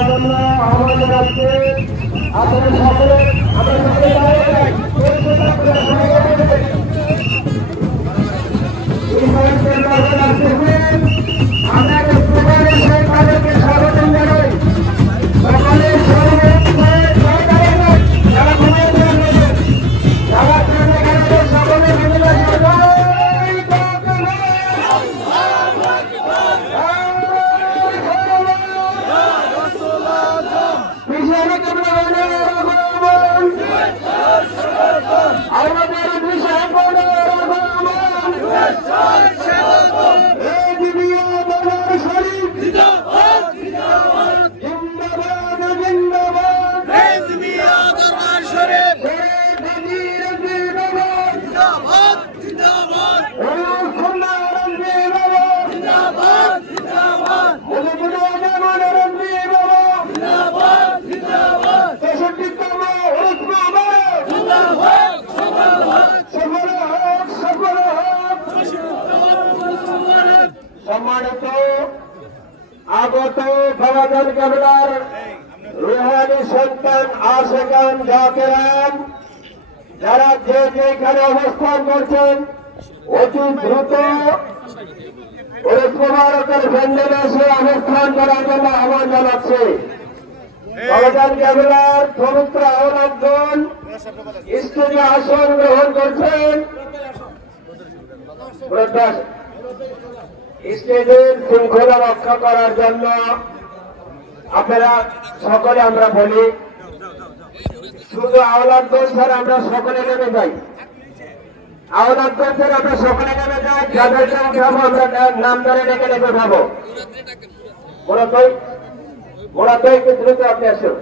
করার জন্য আহ্বান জানাচ্ছি। আপনারা সকলে আমরা সকলে তাদেরকে স্বাগতম জানাই। সকলের সম্মানিত আগত বাবাজান কেবলার রুহানি সন্তান আশেকান জাকেরান যারা যে যেখানে অবস্থান করছেন অতি দ্রুত মোবারকের প্যান্ডেলে এসে অবস্থান করার জন্য আহ্বান জানাচ্ছে। বাবাজান কেবলার পবিত্র আওলাদগণ স্টেজে আসন গ্রহণ করছেন। স্টেজের শৃঙ্খলা রক্ষা করার জন্য আপনারা সকলে আমরা বলি, শুধু আওলাদগঞ্জ স্যার আমরা সকলে নেমে যাই, আওলাদগঞ্জ স্যার আমরা সকলে নেমে যাই, যাদেরকে উঠাবো আমরা নাম ধরে ডেকে ডেকে উঠাবো। মোড়া তো দ্রুত আপনি আসুন।